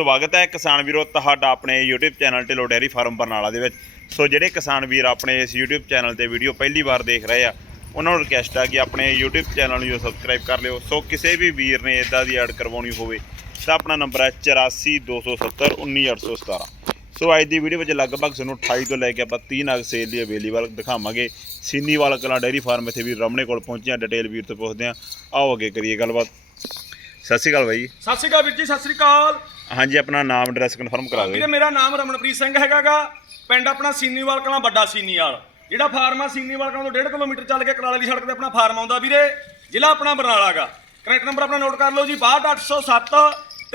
ਸਵਾਗਤ ਹੈ ਕਿਸਾਨ ਵੀਰੋ, ਤੁਹਾਡਾ ਆਪਣੇ YouTube channel Dhillon dairy farm Barnala ਦੇ ਵਿੱਚ। ਸੋ ਜਿਹੜੇ ਕਿਸਾਨ ਵੀਰ ਆਪਣੇ ਇਸ YouTube ਚੈਨਲ ਤੇ ਵੀਡੀਓ ਪਹਿਲੀ ਵਾਰ ਦੇਖ ਰਹੇ ਆ, ਉਹਨਾਂ ਨੂੰ ਰਿਕਵੈਸਟ ਆ ਕਿ ਆਪਣੇ YouTube ਚੈਨਲ ਨੂੰ ਸਬਸਕ੍ਰਾਈਬ ਕਰ ਲਿਓ। ਸੋ ਕਿਸੇ ਵੀ ਵੀਰ ਨੇ ਇਦਾਂ ਦੀ ਐਡ ਕਰਵਾਉਣੀ ਹੋਵੇ, ਤਾਂ ਆਪਣਾ ਨੰਬਰ ਹੈ 8427 19817 ਸੋ ਅੱਜ ਦੀ ਵੀਡੀਓ ਵਿੱਚ ਲਗਭਗ ਤੁਹਾਨੂੰ 28 ਤੋਂ ਲੈ ਕੇ ਆਪਾਂ 30 ਨਗ ਸੇਲ ਲਈ ਅਵੇਲੇਬਲ ਦਿਖਾਵਾਂਗੇ। ਸੀਨੀਵਾਲ ਕਲਾਂ ਡੈਰੀ ਫਾਰਮ ਇੱਥੇ ਵੀ ਰਮਣੇ ਕੋਲ ਪਹੁੰਚੇ ਆ, ਡਿਟੇਲ ਵੀਰ ਤੋਂ ਪੁੱਛਦੇ ਆ। ਆਓ ਅੱਗੇ ਕਰੀਏ ਗੱਲਬਾਤ। ਸਤਿ ਸ਼੍ਰੀ ਅਕਾਲ ਬਾਈ। ਸਤਿ ਸ਼੍ਰੀ ਅਕਾਲ ਵੀਰ ਜੀ ਸਤਿ ਸ਼੍ਰੀ ਅਕਾਲ। ਹਾਂਜੀ ਆਪਣਾ ਨਾਮ ਐਡਰੈਸ ਕਨਫਰਮ ਕਰਾ ਦਿਓ। ਵੀਰੇ ਮੇਰਾ ਨਾਮ ਰਮਨਪ੍ਰੀਤ ਸਿੰਘ ਹੈਗਾਗਾ। ਪਿੰਡ ਆਪਣਾ ਸੀਨੀਵਾਲ ਕਲਾਂ ਵੱਡਾ ਸੀਨੀਵਾਲ। ਜਿਹੜਾ ਫਾਰਮ ਆ ਸੀਨੀਵਾਲ ਕਲਾਂ ਤੋਂ 1.5 ਕਿਲੋਮੀਟਰ ਚੱਲ ਕੇ ਕਰਾਲੇ ਦੀ ਸੜਕ ਤੇ ਆਪਣਾ ਫਾਰਮ ਆਉਂਦਾ ਵੀਰੇ। ਜ਼ਿਲ੍ਹਾ ਆਪਣਾ ਬਰਨਾਲਾਗਾ। ਕਰੈਕਟ ਨੰਬਰ ਆਪਣਾ ਨੋਟ ਕਰ ਲਓ ਜੀ 62807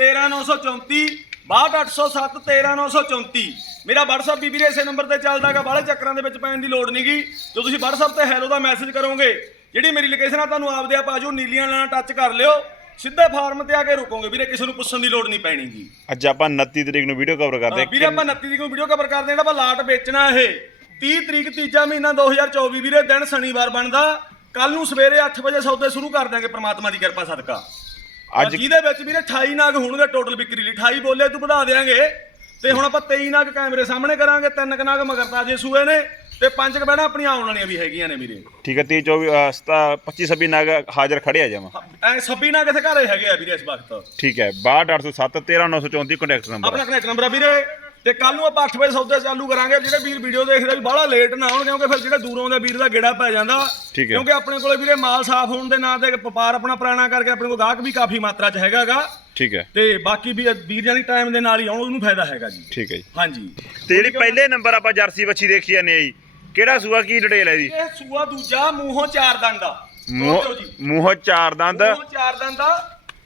13934 62807 13934 ਮੇਰਾ WhatsApp ਵੀ ਵੀਰੇ ਇਸੇ ਨੰਬਰ ਤੇ ਚੱਲਦਾਗਾ ਬਾਹਲੇ ਚੱਕਰਾਂ ਦੇ ਵਿੱਚ ਪੈਣ ਦੀ ਲੋੜ ਨਹੀਂਗੀ ਜੋ ਤੁਸੀਂ WhatsApp ਤੇ ਹੈਲੋ ਦਾ ਮੈਸੇਜ ਕਰੋਗੇ ਜਿਹੜੀ ਮੇਰੀ ਲੋਕੇਸ਼ਨ ਆ ਤੁਹਾਨੂੰ ਆਪਦੇ ਆਪ ਆਜੋ ਨੀਲੀਆਂ ਨਾਲ ਟੱਚ ਕਰ ਲਿਓ। ਸਿੱਧੇ ਫਾਰਮ ਤੇ ਆ ਕੇ ਰੁਕੋਗੇ। ਵੀਰੇ ਕਿਸੇ ਨੂੰ ਪੁੱਛਣ ਦੀ ਲੋੜ ਨਹੀਂ ਪੈਣੀਗੀ। ਅੱਜ ਆਪਾਂ 29 ਤਰੀਕ ਨੂੰ ਵੀਡੀਓ ਕਵਰ ਕਰਦੇ ਹਾਂ, ਵੀਰੇ ਆਪਾਂ 29 ਦੀ ਕੋਈ ਵੀਡੀਓ ਕਵਰ ਕਰਦੇ ਹਾਂ ਜਿਹੜਾ ਆਪਾਂ ਲਾਟ ਵੇਚਣਾ ਇਹ। 30 ਤਰੀਕ ਤੀਜਾ ਮਹੀਨਾ 2024 ਵੀਰੇ ਦਿਨ ਸ਼ਨੀਵਾਰ ਬਣਦਾ। ਕੱਲ ਨੂੰ ਸਵੇਰੇ 8 ਵਜੇ ਸੌਦੇ ਸ਼ੁਰੂ ਕਰ ਦਾਂਗੇ ਪ੍ਰਮਾਤਮਾ ਦੀ ਕਿਰਪਾ ਸਦਕਾ। ਅੱਜ- ਜਿਹਦੇ ਵਿੱਚ ਵੀਰੇ 28 ਨਾਗ ਹੋਣਗੇ ਟੋਟਲ ਵਿਕਰੀ ਲਈ। 28 ਬੋਲੇ ਤੂੰ ਵਧਾ ਦੇਾਂਗੇ ਤੇ ਹੁਣ ਆਪਾਂ 23 ਨਾਗ ਕੈਮਰੇ ਸਾਹਮਣੇ ਕਰਾਂਗੇ ਤਿੰਨ ਨਾਗ ਮਗਰ ਤਾਜੇ ਸੂਏ ਨੇ। ਤੇ ਪੰਜ ਕੁ ਬਹਿਣਾ ਆਪਣੀਆਂ ਆਉਣ ਵਾਲੀਆਂ ਵੀ ਹੈਗੀਆਂ ਨੇ ਵੀਰੇ। ਠੀਕ ਹੈ 30 24 ਅ, ਸਤਾ- 25 26 ਨਗ ਹਾਜ਼ਰ ਖੜੇ ਆ ਜਾਵਾਂ ਐ 26 ਨਾਗ ਕਿਥੇ ਘਰੇ ਹੈਗੇ ਆ ਵੀਰੇ ਇਸ ਵਕਤ। ਠੀਕ ਹੈ 62807 13934 ਕੰਟੈਕਟ ਨੰਬਰ ਆਪਣਾ ਕਨੈਕਟ ਨੰਬਰ ਆ ਵੀਰੇ। ਤੇ ਕੱਲ ਨੂੰ ਆਪਾਂ 8 ਵਜੇ ਸੌਦੇ ਚਾਲੂ ਕਰਾਂਗੇ ਜਿਹੜੇ ਵੀਰ ਵੀਡੀਓ ਦੇਖਦੇ ਵੀ ਬਾਹਲਾ ਲੇਟ ਨਾ ਹੋਣ ਕਿਉਂਕਿ ਫਿਰ ਜਿਹੜੇ ਦੂਰੋਂ ਦੇ ਵੀਰ ਦਾ ਗੇੜਾ ਪੈ ਜਾਂਦਾ। ਠੀਕ ਹੈ। ਕਿਉਂਕਿ ਆਪਣੇ ਕੋਲੇ ਵੀਰੇ ਮਾਲ ਸਾਫ਼ ਹੋਣ ਦੇ ਨਾਂ ਤੇ ਵਪਾਰ ਆਪਣਾ ਪੁਰਾਣਾ ਕਰਕੇ ਆਪਣੇ ਕੋਲ ਗਾਹਕ ਵੀ ਕਾਫੀ ਮਾਤਰਾ 'ਚ ਹੈਗਾਗਾ ਠੀਕ ਹੈ। ਤੇ ਬਾਕੀ ਵੀ ਵੀਰ ਜਾਨੀ ਟਾਈਮ ਦੇ ਨਾਲ ਹੀ ਆਉਣ ਉਹਨੂੰ ਫਾਇਦਾ ਹੈਗਾ ਜੀ। ਠੀਕ ਹੈ ਜੀ। ਹਾਂਜੀ। ਤੇ ਜਿਹੜੀ ਪਹਿਲੇ ਨੰਬਰ ਆਪਾਂ ਜਰਸੀ ਬੱਚੀ ਦੇਖੀ ਜਾਂਦੇ ਆ ਜੀ ਕਿਹੜਾ ਸੂਆ ਕੀ ਡਿਟੇਲ ਹੈ ਜੀ ਇਹ ਸੂਆ ਦੂਜਾ ਮੂੰਹੋਂ ਚਾਰ ਦੰਦ ਦਾ ਮੂੰਹ ਸੋਚੋ ਜੀ। ਮੂੰਹੋਂ ਚਾਰ ਦੰਦ। ਮੂੰਹੋਂ ਚਾਰ ਦੰਦ ਦਾ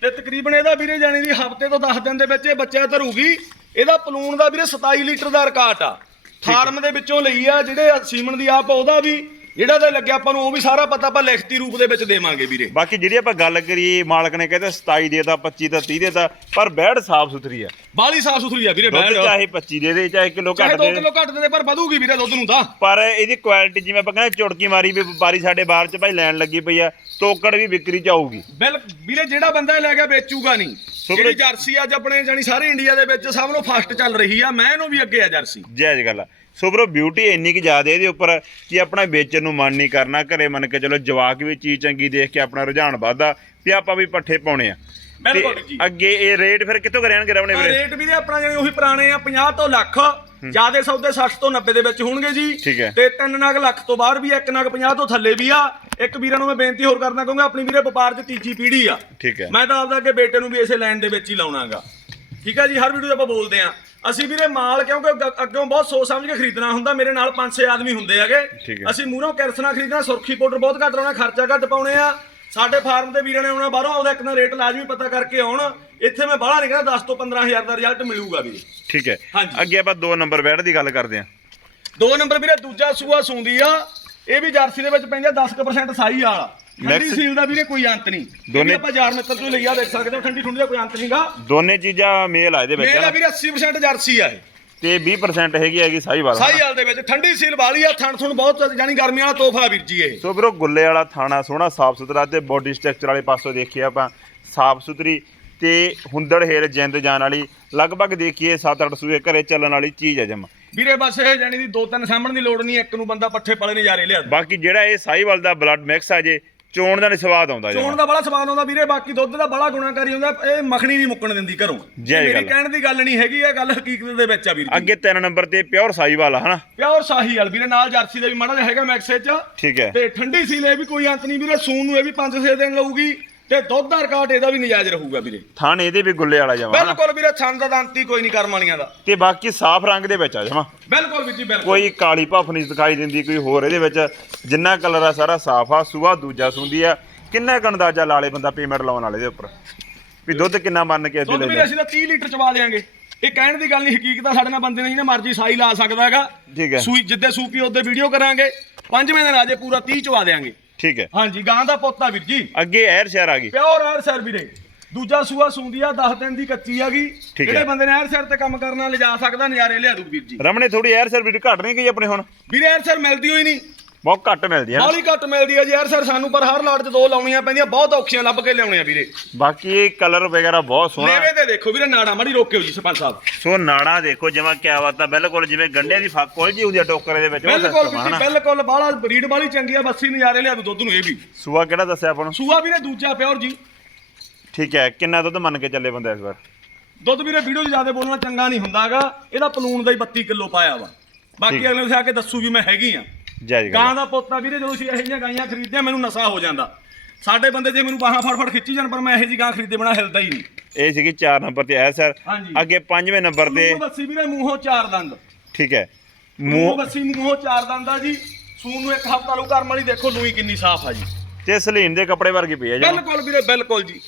ਤੇ ਤਕਰੀਬਨ ਇਹਦਾ ਵੀਰੇ ਜਾਨੀ ਦੀ ਹਫ਼ਤੇ ਤੋਂ 10 ਦਿਨ ਦੇ ਵਿੱਚ ਇਹ ਬੱਚਾ ਧਰੂਗੀ। ਇਹਦਾ ਪਲੂਣ ਦਾ ਵੀਰੇ 27 ਲੀਟਰ ਦਾ ਰਿਕਾਰਡ ਆ। ਫਾਰਮ ਦੇ ਵਿੱਚੋਂ ਲਈ ਆ ਜਿਹੜੇ ਸੀਮਨ ਦੀ ਆਪ ਉਹਦਾ ਵੀ ਜਿਹੜਾ ਤੇ ਲੱਗਿਆ ਆਪਾਂ ਨੂੰ ਉਹ ਵੀ ਸਾਰਾ ਪਤਾ ਆਪਾਂ ਲਿਖਤੀ ਰੂਪ ਦੇ ਵਿੱਚ ਦੇਵਾਂਗੇ ਵੀਰੇ। ਬਾਕੀ ਜਿਹੜੀ ਆਪਾਂ ਗੱਲ ਕਰੀਏ ਮਾਲਕ ਨੇ ਕਹਿੰਦੇ 27 ਦੇਤਾ 25 ਤਾਂ 30 ਦੇਤਾ ਪਰ ਬੈੜ ਸਾਫ਼ ਸੁਥਰੀ ਆ। ਬਾਲੀ ਸਾਫ਼ ਸੁਥਰੀ ਆ ਵੀਰੇ ਦੁੱਧ ਬੈਠ ਚਾਹੇ 25 ਦੇ ਦੇ ਚਾਹੇ ਕਿਲੋ ਘੱਟ 2 ਦੇ। ਕਿਲੋ ਘੱਟ ਦੇ ਦੇ ਪਰ ਵਧੂਗੀ ਵੀਰੇ ਦੁੱਧ ਨੂੰ ਤਾਂ। ਪਰ ਇਹਦੀ ਕੁਆਲਿਟੀ ਜਿਵੇਂ ਆਪਾਂ ਕਹਿੰਦੇ ਚੁੜਕੀ ਮਾਰੀ ਵੀ ਵਪਾਰੀ ਸਾਡੇ ਬਾਹਰ ਚ ਭਾਈ ਲੈਣ ਲੱਗੀ ਪਈ ਆ ਤੋਕੜ ਵੀ ਵਿਕਰੀ ਚ ਆਊਗੀ। ਬਿਲ ਵੀਰੇ ਜਿਹੜਾ ਬੰਦਾ ਲੈ ਗਿਆ ਵੇਚੂਗਾ ਨਹੀਂ। ਜਿਹੜੀ ਜਰਸੀ ਅੱਜ ਆਪਣੇ ਜਾਨੀ ਸਾਰੇ ਇੰਡੀਆ ਦੇ ਵਿੱਚ ਸਭ ਨੂੰ ਫਾਸਟ ਚੱਲ ਰਹੀ ਆ ਮੈਂ ਇਹਨੂੰ ਵੀ ਅੱਗੇ ਆ ਜਰਸੀ। ਜਾਇਜ਼ ਗੱਲ ਆ। ਸੋ ਬਰੋ ਬਿਊਟੀ ਇੰਨੀ ਕਿ ਜ਼ਿਆਦਾ ਇਹਦੇ ਉੱਪਰ ਕਿ ਆਪਣਾ ਵੇਚਣ ਨੂੰ ਮਨ ਨਹੀਂ ਕਰਨਾ ਘਰੇ ਮੰਨ ਕੇ ਚਲੋ ਜਵਾਕ ਵੀ ਚੀਜ਼ ਚੰਗੀ ਦੇਖ ਕੇ ਆਪਣਾ ਰੁਝਾਨ ਵੱਧਦਾ ਵੀ ਆਪਾਂ ਵੀ ਪੱਠੇ ਪਾਉਣੇ ਆ। ਬਿਲਕੁਲ ਤੇ ਜੀ। ਅੱਗੇ ਇਹ ਰੇਟ ਫਿਰ ਕਿੱਥੋਂ ਕਰਿਆਣਗੇ ਰਵਣੇ ਵੀਰੇ? ਰੇਟ ਵੀਰੇ ਆਪਣਾ ਜਾਨੀ ਉਹੀ ਪੁਰਾਣੇ ਆ 50 ਤੋਂ ਲੱਖ ਜਿਆਦੇ ਸੌਦੇ 60 ਤੋਂ 90 ਦੇ ਵਿੱਚ ਹੋਣਗੇ ਜੀ। ਤੇ ਤਿੰਨ ਨਗ ਲੱਖ ਤੋਂ ਬਾਹਰ ਵੀ ਇੱਕ ਨਗ 50 ਤੋਂ ਥੱਲੇ ਵੀ ਆ। ਇੱਕ ਵੀਰਾਂ ਨੂੰ ਮੈਂ ਬੇਨਤੀ ਹੋਰ ਕਰਨਾ ਕਹੂੰਗਾ ਆਪਣੀ ਵੀਰੇ ਵਪਾਰ 'ਚ ਤੀਜੀ ਪੀੜ੍ਹੀ ਆ। ਠੀਕ ਹੈ। ਮੈਂ ਤਾਂ ਆਪਦਾ ਅੱਗੇ ਬੇਟੇ ਨੂੰ ਵੀ ਇਸੇ ਲਾਈਨ ਦੇ ਵਿੱਚ ਹੀ ਲਾਉਣਾਗਾ। ਠੀਕ ਹੈ ਜੀ ਹਰ ਵੀਡੀਓ 'ਚ ਆਪਾਂ ਬੋਲਦੇ ਆ। ਅਸੀਂ ਵੀਰੇ ਮਾਲ ਕਿਉਂਕਿ ਅੱਗ- ਅੱਗੋਂ ਬਹੁਤ ਸੋਚ ਸਮਝ ਕੇ ਖਰੀਦਣਾ ਹੁੰਦਾ ਮੇਰੇ ਨਾਲ 5-6 ਆਦਮੀ ਹੁੰਦੇ ਠੀਕ ਹੈਗੇ ਹੈ। ਅਸੀਂ ਮੂਹਰੋਂ ਕਿਰਸਨਾ ਖਰੀਦਣਾ ਸੁਰਖੀ ਪਾਊਡਰ ਬਹੁਤ ਘੱਟ ਲਾਉਣਾ ਖਰਚਾ ਘੱਟ ਪਾਉਣੇ ਆ। ਸਾਡੇ ਫਾਰਮ ਦੇ ਵੀਰਾਂ ਨੇ ਆਉਣਾ ਬਾਹਰੋਂ ਆਉਂਦਾ ਇੱਕ ਨਾ ਰੇਟ ਲਾਜ਼ਮੀ ਪਤਾ ਕਰਕੇ ਆਉਣ। ਇੱਥੇ ਮੈਂ ਬਾਹਲਾ ਨਹੀਂ ਕਹਿੰਦਾ 10 ਤੋਂ 15000 ਦਾ ਰਿਜ਼ਲਟ ਮਿਲੂਗਾ ਵੀਰੇ। ਠੀਕ ਹੈ। ਹਾਂਜੀ। ਅੱਗੇ ਆਪਾਂ ਦੋ ਨੰਬਰ ਬੈਠ ਦੀ ਗੱਲ ਕਰਦੇ ਆ। ਦੋ ਨੰਬਰ ਵੀਰੇ ਦੂਜਾ ਸੂਆ ਸੂੰਦੀ ਆ। ਇਹ ਵੀ ਜਰਸੀ ਦੇ ਵਿੱਚ ਪੈਂਦਾ 10% ਸਾਈ ਵਾਲਾ। ਠੰਡੀ ਸੀਲ ਦਾ ਵੀਰੇ ਕੋਈ ਅੰਤ ਨਹੀਂ। ਦੋਨੇ- ਆਪਾਂ ਯਾਰ ਮਿੱਤਰ ਤੋਂ ਲਈਆ ਦੇਖ ਸਕਦੇ ਹੋ ਠੰਡੀ ਠੁੰਡੀ ਦਾ ਕੋਈ ਅੰਤ ਨਹੀਂਗਾ ਦੋਨੇ ਚੀਜ਼ਾਂ ਮੇਲ ਆ ਇਹਦੇ ਵਿੱਚ ਮੇਰਾ? ਵੀਰੇ 80% ਜਰਸੀ ਆ ਇਹ। ਤੇ 20% ਹੈਗੀ ਹੈਗੀ ਸਾਈ ਵਾਲਾ ਸਾਈ ਵਾਲ ਦੇ ਵਿੱਚ ਠੰਡੀ ਸੀਲ ਵਾਲੀ ਆ ਥਣ ਥੁਣ ਬਹੁਤ ਜਾਨੀ ਗਰਮੀ ਵਾਲਾ ਤੋਹਫਾ ਵੀਰ ਜੀ ਇਹ। ਸੋ ਵੀਰੋ ਗੁੱਲੇ ਵਾਲਾ ਥਾਣਾ ਸੋਹਣਾ ਸਾਫ਼ ਸੁਥਰਾ ਤੇ ਬੋਡੀ ਸਟਰਕਚਰ ਵਾਲੇ ਪਾਸੋਂ ਦੇਖੀਏ ਆਪਾਂ ਸਾਫ਼ ਸੁਥਰੀ ਤੇ ਹੁੰਦੜ ਹੇਰ ਜਿੰਦ ਜਾਣ ਵਾਲੀ ਲਗਭਗ ਦੇਖੀਏ 7-8 ਸੂਏ ਘਰੇ ਚੱਲਣ ਵਾਲੀ ਚੀਜ਼ ਹੈ ਜਮ। ਵੀਰੇ ਬਸ ਇਹ ਜਾਨੀ ਦੀ ਦੋ ਤਿੰਨ ਸਾਹਮਣ ਦੀ ਲੋੜ ਨਹੀਂ ਇੱਕ ਨੂੰ ਬੰਦਾ ਪੱਠੇ ਪਾਲੇ ਨਜ਼ਾਰੇ ਲਿਆ। ਬਾਕੀ ਜਿਹੜਾ ਇਹ ਸਾਈਵਾਲ ਦਾ ਬਲੱਡ ਮਿਕਸ ਆ ਜੇ ਚੋਣ ਦਾ ਨਹੀਂ ਸਵਾਦ ਆਉਂਦਾ ਚੋਣ। ਦਾ ਬੜਾ ਸਵਾਦ ਆਉਂਦਾ ਵੀਰੇ ਬਾਕੀ ਦੁੱਧ ਦਾ ਬੜਾ ਗੁਣਾਕਾਰੀ ਹੁੰਦਾ ਇਹ ਮੱਖਣੀ ਨਹੀਂ ਮੁੱਕਣ ਦਿੰਦੀ ਘਰੋਂ। ਮੇਰੀ। ਕਹਿਣ ਦੀ ਗੱਲ ਨਹੀਂ ਹੈਗੀ ਇਹ ਗੱਲ ਹਕੀਕਤ ਦੇ ਵਿੱਚ ਆ ਵੀਰ ਅੱਗੇ 3 ਨੰਬਰ ਤੇ ਪਿਓਰ ਸਾਈਵਾਲ ਆ ਹਨਾ? ਪਿਓਰ ਸਾਹੀ ਵਾਲ ਵੀਰੇ ਨਾਲ ਜਰਸੀ ਦਾ ਵੀ ਮਾੜਾ ਜਿਹਾ ਹੈਗਾ ਮੈਕਸੇ ਚ ਠੀਕ ਹੈ। ਤੇ ਠੰਡੀ ਸੀਲ ਇਹ ਵੀ ਕੋਈ ਅੰਤ ਨਹੀਂ ਵੀਰੇ ਸੂਨ ਨੂੰ ਇਹ ਵੀ 5-6 ਦਿਨ ਲਊਗੀ। ਤੇ ਦੁੱਧ ਦਾ ਰਿਕਾਰਡ ਇਹਦਾ ਵੀ ਨਜਾਇਜ਼ ਰਹੂਗਾ ਵੀਰੇ। ਥਾਣ ਇਹਦੇ ਵੀ ਗੁੱਲੇ ਵਾਲਾ ਜਮਾ ਬਿਲਕੁਲ ਵੀਰੇ ਥਣ ਦਾ ਦੰਤੀ ਕੋਈ ਨਹੀਂ ਕਰਮ ਵਾਲੀਆਂ ਦਾ। ਤੇ ਬਾਕੀ ਸਾਫ਼ ਰੰਗ ਦੇ ਵਿੱਚ ਆ ਜਮਾ। ਬਿਲਕੁਲ ਵੀਰ ਜੀ ਬਿਲਕੁਲ। ਕੋਈ ਕਾਲੀ ਭਫ ਨਹੀਂ ਦਿਖਾਈ ਦਿੰਦੀ ਕੋਈ ਹੋਰ ਇਹਦੇ ਵਿੱਚ। ਜਿੰਨਾ ਕਲਰ ਆ ਸਾਰਾ ਸਾਫ਼ ਆ ਸੂਆ ਦੂਜਾ ਸੁੰਦੀ ਆ। ਕਿੰਨਾ ਕੁ ਅੰਦਾਜ਼ਾ ਲਾ ਲੇ ਬੰਦਾ ਪੇਮੈਂਟ ਲਾਉਣ ਵਾਲੇ ਦੇ ਉੱਪਰ? ਵੀ ਦੁੱਧ ਕਿੰਨਾ ਮੰਨ ਕੇ ਦੁੱਧ ਲੈ ਵੀਰੇ ਅਸੀਂ ਤਾਂ 30 ਲੀਟਰ ਚਵਾ ਦੇਾਂਗੇ ਇਹ ਕਹਿਣ ਦੀ ਗੱਲ ਨਹੀਂ ਹਕੀਕਤ ਆ ਸਾਡੇ ਨਾਲ ਬੰਦੇ ਨੇ ਜਿਹਨੇ ਮਰਜ਼ੀ ਸਾਈ ਲਾ ਸਕਦਾ ਹੈਗਾ। ਠੀਕ ਹੈ। ਸੂਈ ਜਿੱਦੇ ਸੂਪੀ ਉਹਦੇ ਵੀਡੀਓ ਕਰਾਂਗੇ। ਪੰਜਵੇਂ ਦਿਨ ਆਜੇ ਪੂਰਾ 30 ਚਵਾ ਦੇਾਂਗੇ ਠੀਕ ਹੈ। ਹਾਂਜੀ ਗਾਂ ਦਾ ਪੁੱਤ ਆ ਵੀਰ ਜੀ। ਅੱਗੇ ਐਰ ਸ਼ਹਿਰ ਆ ਗਈ। ਪਿਓਰ ਐਰ ਸਰ ਵੀਰੇ। ਦੂਜਾ ਸੂਆ ਸੂੰਦੀ ਆ 10 ਦਿਨ ਦੀ ਕੱਚੀ ਹੈਗੀ ਠੀਕ ਹੈ। ਜਿਹੜੇ ਬੰਦੇ ਨੇ ਐਰ ਸਰ ਤੇ ਕੰਮ ਕਰਨਾ ਲਿਜਾ ਸਕਦਾ ਨਜ਼ਾਰੇ ਲਿਆ ਦੂ ਵੀਰ ਜੀ। ਰਮਣੇ ਥੋੜੀ ਐਰ ਸ਼ਹਿਰ ਵੀਡੀਓ ਘਟ ਨਹੀਂ ਗਈ ਆਪਣੇ ਹੁਣ? ਵੀਰੇ ਐਰ ਸਰ ਮਿਲਦੀ ਹੋਈ ਨਹੀਂ। ਬਹੁਤ ਘੱਟ ਮਿਲਦੀ ਹੈ ਨਾ। ਬਾਲੀ ਘੱਟ ਮਿਲਦੀ ਹੈ ਜੀ ਯਾਰ ਸਰ ਸਾਨੂੰ ਪਰ ਹਰ ਲਾਟ 'ਚ ਦੋ ਲਾਉਣੀਆਂ ਪੈਂਦੀਆਂ ਬਹੁਤ ਔਖੀਆਂ ਲੱਭ ਕੇ ਲਿਆਉਣੀਆਂ ਵੀਰੇ। ਬਾਕੀ ਕਲਰ ਵਗੈਰਾ ਬਹੁਤ ਸੋਹਣਾ। ਲੇਵੇ ਤੇ ਦੇਖੋ ਵੀਰੇ ਨਾੜਾ ਮੜੀ ਰੋਕਿਓ ਜੀ ਸਰਪੰਚ ਸਾਹਿਬ। ਸੋ ਨਾੜਾ ਦੇਖੋ ਜਿਵੇਂ ਕਿਆ ਬਾਤ ਆ ਬਿਲਕੁਲ ਜਿਵੇਂ ਗੰਡੇ ਦੀ ਫੱਕ ਕੋਈ ਜੀ ਹੁੰਦੀ ਆ ਟੋਕਰੇ ਦੇ ਵਿੱਚ ਉਹ ਬਿਲਕੁਲ system ਆ, ਵੀਰੇ ਹਨਾ ਬਿਲਕੁਲ ਬਾਲਾ ਬਰੀਡ ਬਾਲੀ ਚੰਗੀ ਆ ਬੱਸੀ ਨਜ਼ਾਰੇ ਲਿਆ ਦੂ ਦੁੱਧ ਨੂੰ ਇਹ ਵੀ। ਸੂਆ ਕਿਹੜਾ ਦੱਸਿਆ ਆਪਾਂ ਨੂੰ? ਸੂਆ ਵੀਰੇ ਦੂਜਾ ਪਿਓਰ ਜੀ। ਠੀਕ ਹੈ ਕਿੰਨਾ ਦੁੱਧ ਮੰਨ ਕੇ ਚੱਲੇ ਬੰਦਾ ਇਸ ਵਾਰ? ਦੁੱਧ ਵੀਰੇ ਵੀਡੀਓ 'ਚ ਜ਼ਿਆਦਾ ਬੋਲਣਾ ਚੰਗਾ ਨਹੀਂ ਹੁੰਦਾਗਾ। ਇਹਦਾ ਪਲੂਣ ਦਾ ਹੀ 32 ਕਿਲੋ ਪਾਇਆ ਵਾ। ਬਾਕੀ ਠੀਕ। ਅਗਲੇ ਨੂੰ ਆ ਕੇ ਦੱਸੂ ਵੀ ਮੈਂ ਹੈਗੀ ਆ। ਜੈ ਜੀ ਗਾਂ ਦਾ ਪੁੱਤ ਆ ਵੀਰੇ ਜਦੋਂ ਅਸੀਂ ਇਹੋ ਜਿਹੀਆਂ ਗਾਈਆਂ ਖਰੀਦਦੇ ਮੈਨੂੰ ਨਸ਼ਾ ਹੋ ਜਾਂਦਾ। ਸਾਡੇ ਬੰਦੇ ਜੇ ਮੈਨੂੰ ਬਾਹਾਂ ਫੜ ਫੜ ਖਿੱਚੀ ਜਾਣ ਪਰ ਮੈਂ ਇਹੋ ਜਿਹੀ ਗਾਂ ਖਰੀਦੇ ਬਣਾ ਹਿਲਦਾ ਹੀ ਨਹੀਂ। ਇਹ ਸੀਗੀ 4 ਨੰਬਰ ਤੇ ਆਇਆ ਸਰ। ਹਾਂਜੀ। ਅੱਗੇ 5ਵੇਂ ਨੰਬਰ ਤੇ ਮੂੰਹ ਬੱਸੀ ਵੀਰੇ ਮੂੰਹੋਂ ਚਾਰ ਦੰਦ। ਠੀਕ ਹੈ। ਮੂੰਹ ਮੂੰਹ ਬੱਸੀ ਮੂੰਹੋਂ ਚਾਰ ਦੰਦ ਆ ਜੀ। ਸੂਨ ਨੂੰ ਇੱਕ ਹਫ਼ਤਾ ਲੂ ਕਰਮ ਵਾਲੀ ਦੇਖੋ ਲੂਈ ਕਿੰਨੀ ਸਾਫ਼ ਆ ਜੀ। ਤੇ ਸਲੀਨ ਦੇ ਕੱਪੜੇ ਵਰਗੀ ਪਈ ਹੈ ਜੀ। ਬਿਲਕੁਲ ਵੀਰੇ ਬਿਲਕੁਲ ਜੀ।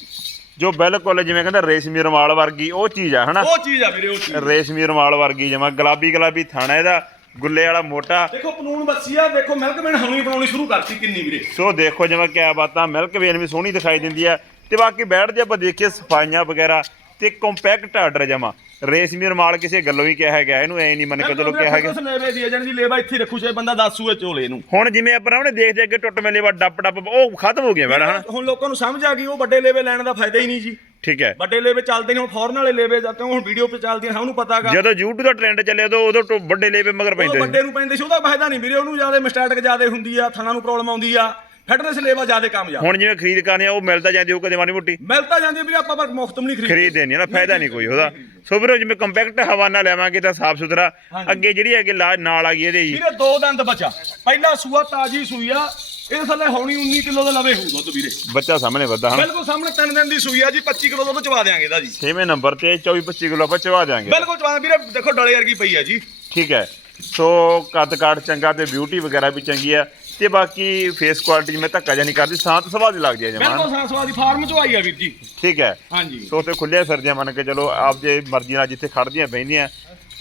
ਜੋ ਬਿਲਕੁਲ ਜਿਵੇਂ ਕਹਿੰਦਾ ਰੇਸ਼ਮੀ ਰੁਮਾਲ ਵਰਗੀ ਉਹ ਚੀਜ਼ ਆ ਹਨਾ? ਉਹ ਚੀਜ਼ ਆ ਵੀਰੇ ਉਹ ਚੀਜ਼ ਰੇਸ਼ਮੀ ਰੁਮਾਲ ਵਰਗੀ ਜਿਵੇਂ ਗੁਲਾਬੀ ਗੁਲਾਬੀ ਥਾਣਾ ਇਹਦਾ। ਗੁੱਲੇ ਵਾਲਾ ਮੋਟਾ। ਦੇਖੋ ਪਨੂਨ ਬੱਸੀ ਆ ਦੇਖੋ ਮਿਲਕ ਮੈਨ ਹਣੀ ਬਣਾਉਣੀ ਸ਼ੁਰੂ ਕਰਤੀ ਕਿੰਨੀ ਵੀਰੇ। ਸੋ ਦੇਖੋ ਜਿਵੇਂ ਕਿਆ ਬਾਤਾਂ ਮਿਲਕ ਵੇਨ ਵੀ ਸੋਹਣੀ ਦਿਖਾਈ ਦਿੰਦੀ ਆ। ਤੇ ਬਾਕੀ ਬੈਠ ਜੇ ਆਪਾਂ ਦੇਖੀਏ ਸਫਾਈਆਂ ਵਗੈਰਾ ਤੇ ਕੰਪੈਕਟ ਆਰਡਰ ਜਮਾ। ਰੇਸ਼ਮੀ ਰੁਮਾਲ ਕਿਸੇ ਗੱਲੋਂ ਹੀ ਕਿਹਾ ਗਿਆ ਇਹਨੂੰ ਐ ਨਹੀਂ ਮੰਨ ਕੇ ਚਲੋ ਕਿਹਾ ਉਸ ਲੇਵੇ ਦੀ ਏਜੰਟ ਦੀ ਲੇਵਾ ਇੱਥੇ ਰੱਖੂ ਜੇ ਬੰਦਾ ਦੱਸੂਏ ਝੋਲੇ ਨੂੰ। ਹੁਣ ਜਿਵੇਂ ਆਪਾਂ ਉਹਨੇ ਦੇਖਦੇ ਅੱਗੇ ਟੁੱਟ ਮੇਲੇ ਵਾ ਡੱਪ ਡੱਪ ਉਹ ਖਤਮ ਹੋ ਗਿਆ ਬੈੜਾ ਹਨਾ ਹੁਣ ਲੋਕਾਂ ਨੂੰ ਸਮਝ ਆ ਗਈ ਉਹ ਵੱਡੇ ਲੇਵੇ ਲੈਣ ਦਾ ਫਾਇਦਾ ਹੀ ਨਹੀਂ ਜੀ। ਠੀਕ ਹੈ। ਵੱਡੇ ਲੇਵੇ ਚੱਲਦੇ ਨੇ ਹੁਣ ਫੌਰਨ ਵਾਲੇ ਲੇਵੇ ਕਿਉਂ ਹੁਣ ਵੀਡੀਓ 'ਤੇ ਚੱਲਦੀਆਂ ਸਾਨੂੰ ਪਤਾਗਾ ਜਦੋਂ YouTube ਦਾ ਟ੍ਰੈਂਡ ਚੱਲਿਆ ਉਦੋਂ ਉਦੋਂ ਟੋ- ਵੱਡੇ ਲੇਵੇ ਮਗਰ ਉਹ ਪੈਂਦੇ ਸੀ ਵੱਡੇ ਨੂੰ ਪੈਂਦੇ ਸੀ ਉਹਦਾ ਫਾਇਦਾ ਨਹੀਂ ਵੀਰੇ ਉਹਨੂੰ ਜ਼ਿਆਦਾ ਮਿਸਟੈਟਿਕ ਜ਼ਿਆਦਾ ਹੁੰਦੀ ਆ ਥਣਾ ਨੂੰ ਪ੍ਰੋਬਲਮ ਆਉਂਦੀ ਆ ਫਿਟਨੈਸ ਲੇਵਾ ਜ਼ਿਆਦਾ ਕਾਮਯਾਬ ਹੁਣ ਜਿਵੇਂ ਖਰੀਦ ਕਰਨੀ ਆ ਉਹ ਮਿਲਦਾ ਜਾਂਦੀ ਉਹ ਕਦੇ ਮਾੜੀ ਮੋਟੀ। ਮਿਲ ਤਾਂ ਜਾਂਦੀ ਆ ਵੀਰੇ ਆਪਾਂ ਪਰ ਮੁਫਤ ਨਹੀਂ ਖਰੀਦ ਖਰੀਦ ਦੇਣੀ ਨਾ ਫਾਇਦਾ ਨਹੀਂ ਕੋਈ ਉਹਦਾ। ਸੋ ਵੀਰੋ ਜਿਵੇਂ ਕੰਪੈਕਟ ਹਵਾਨਾ ਲੈਵਾਂਗੇ ਤਾਂ ਸਾਫ਼ ਸੁਥਰਾ। ਅੱਗੇ ਜਿਹੜੀ ਅੱਗੇ ਲਾ- ਨਾਲ ਆ ਗਈ ਇਹਦੇ ਜੀ। ਵੀਰੇ ਦੋ ਦੰਦ ਬਚਾ। ਪਹਿਲਾ ਸੂਆ ਤਾਜੀ ਸੂਈ ਆ ਇਹਦੇ ਥੱਲੇ ਹੌਣੀ 19 ਕਿਲੋ ਦਾ ਲਵੇ ਹੋਊ ਦੁੱਧ ਵੀਰੇ। ਬੱਚਾ ਸਾਹਮਣੇ ਵੱਧਾ ਹਨਾ। ਬਿਲਕੁਲ ਸਾਹਮਣੇ ਤਿੰਨ ਦਿਨ ਦੀ ਸੂਈ ਆ ਜੀ 25 ਕਿਲੋ ਦੁੱਧ ਚਵਾ ਦਿਆਂਗੇ ਇਹਦਾ ਜੀ। 6ਵੇਂ ਨੰਬਰ ਤੇ 24 25 ਕਿਲੋ ਆਪਾਂ ਚਵਾ ਦਿਆਂਗੇ। ਬਿਲਕੁਲ ਚਵਾ ਵੀਰੇ ਦੇਖੋ ਡਲੇ ਵਰਗੀ ਪਈ ਆ ਜੀ। ਠੀਕ ਹੈ। ਸੋ ਕੱਦ ਕਾਠ ਚੰਗਾ ਤੇ ਬਿਊਟੀ ਵਗੈਰਾ ਵੀ ਚੰਗੀ ਆ। ਤੇ ਬਾਕੀ ਫੇਸ ਕੁਆਲਿਟੀ ਜਿਵੇਂ ਧੱਕਾ ਜਿਹਾ ਨਹੀਂ ਕਰਦੀ ਸਾਂਤ ਸੁਭਾਅ ਦੀ ਲੱਗਦੀ ਹੈ ਜਮਾਨ ਬਿਲਕੁਲ ਸਾਸਵਾ ਦੀ ਫਾਰਮ ਚ ਆਈ ਆ ਵੀਰ ਜੀ। ਠੀਕ ਹੈ। ਹਾਂਜੀ। ਸੋ ਤੇ ਖੁੱਲੇ ਸਰਦੀਆਂ ਮੰਨ ਕੇ ਚਲੋ ਆਪਦੇ ਮਰਜ਼ੀ ਨਾਲ ਜਿੱਥੇ ਖੜਦੀਆਂ ਬਹਿੰਦੀਆਂ।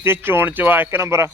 ਤੇ ਚੋਣ ਚਵਾ ਇੱਕ ਨੰਬਰ ਆ।